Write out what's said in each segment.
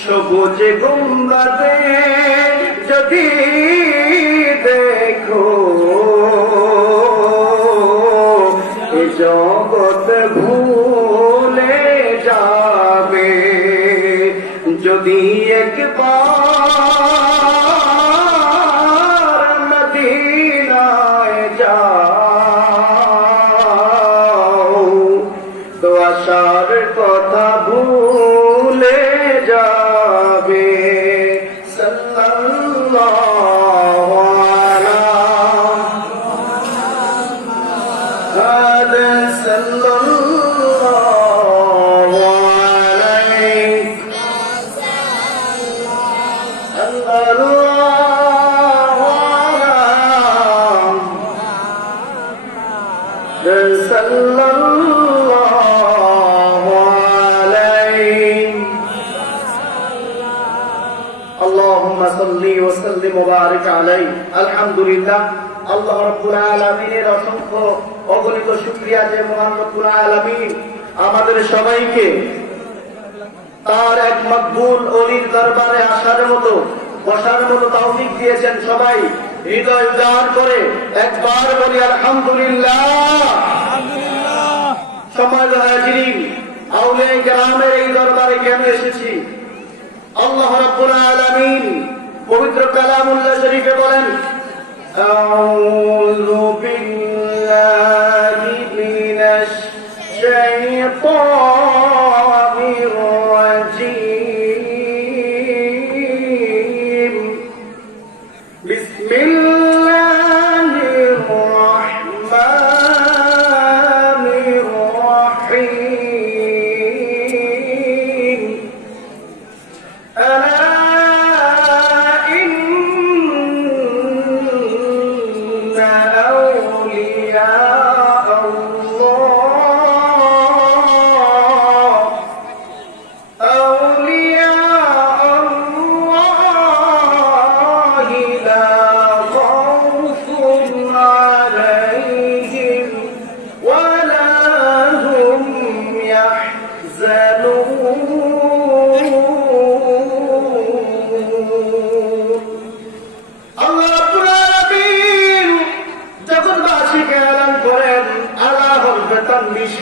সবুজ গুম্বদে যদি দেখো এ জগৎ ভুলে যাবে যদি একবার মদিনায় যাও তো আশার কথা ভুলে যাবে সাল্লাল্লাহু আলা মুহাম্মাদ সাল্লাল্লাহু আলাইহি সাল্লাল্লাহু আলা সাল্লাল্লাহু আলাইহি اللهم صل وسلم وبارك عليه الحمد لله আল্লাহ রাব্বুল আলামিনের অসংখ্য অগণিত শুকরিয়া যে মহান রব্বুল আলামিন আমাদের সবাইকে তার এক মকবুল ওলির দরবারে আসার মতো বসার মতো তৌফিক দিয়েছেন। সবাই হৃদয় উজাড় করে একবার বলি আলহামদুলিল্লাহ। সম্মানিত হাজিরিন, আউলিয়া কেরামের এই দরবারে কেন এসেছি? আল্লাহ রাব্বুল আলামিন পবিত্র কালামুল্লাহ শরীফে বলেন, আউযু বিল্লাহি মিনাশ শাইতানির রাজীম বিসমিল্লাহির রাহমানির রাহিম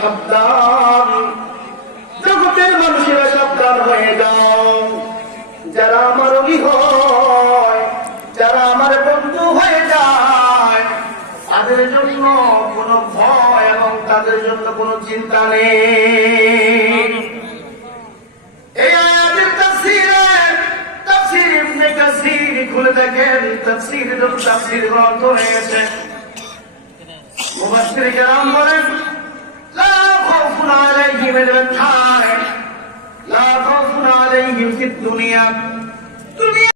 সাবধান, জগতের মানুষেরা সাবধান হয়ে যাও। যারা আমার ওলি হয়, যারা আমার বন্ধু হয়ে যায়, তাদের জন্য কোনো ভয় এবং তাদের জন্য কোনো চিন্তা নেই। এই আয়াতের তাফসীর ইবনে কাসীর খুলে দেখেন, তাফসীরের তাফসীর গ্রন্থ হয়ে গেছে। মুফাসসির কেরাম বলেন, لا خوف عليهم البتار لا خوف عليهم في الدنيا